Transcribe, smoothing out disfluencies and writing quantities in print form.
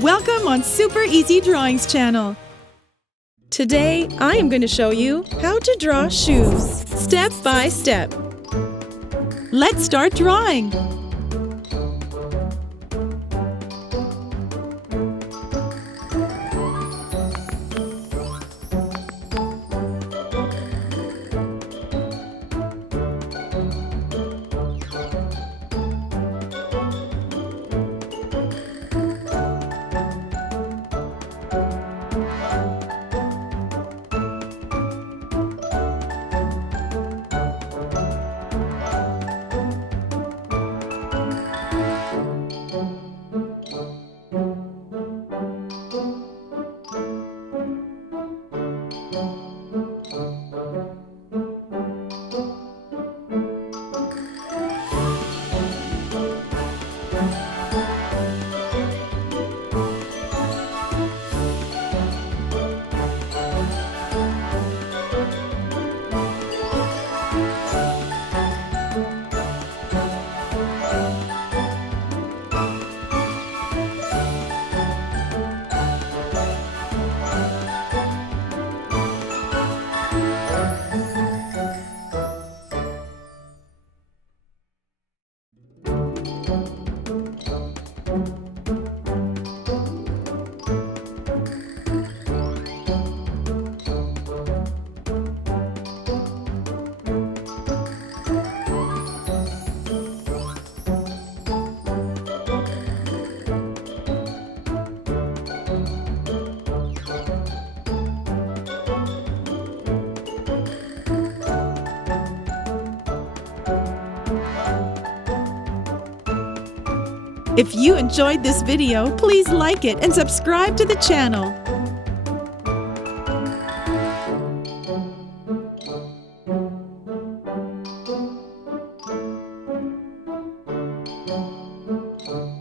Welcome on Super Easy Drawings channel. Today, I am going to show you how to draw shoes, step by step. Let's start drawing. If you enjoyed this video, please like it and subscribe to the channel.